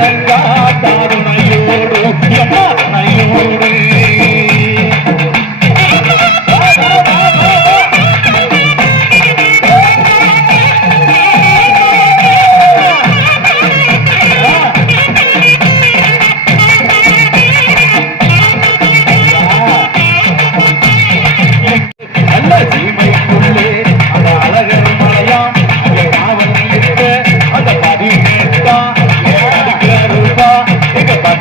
Ranga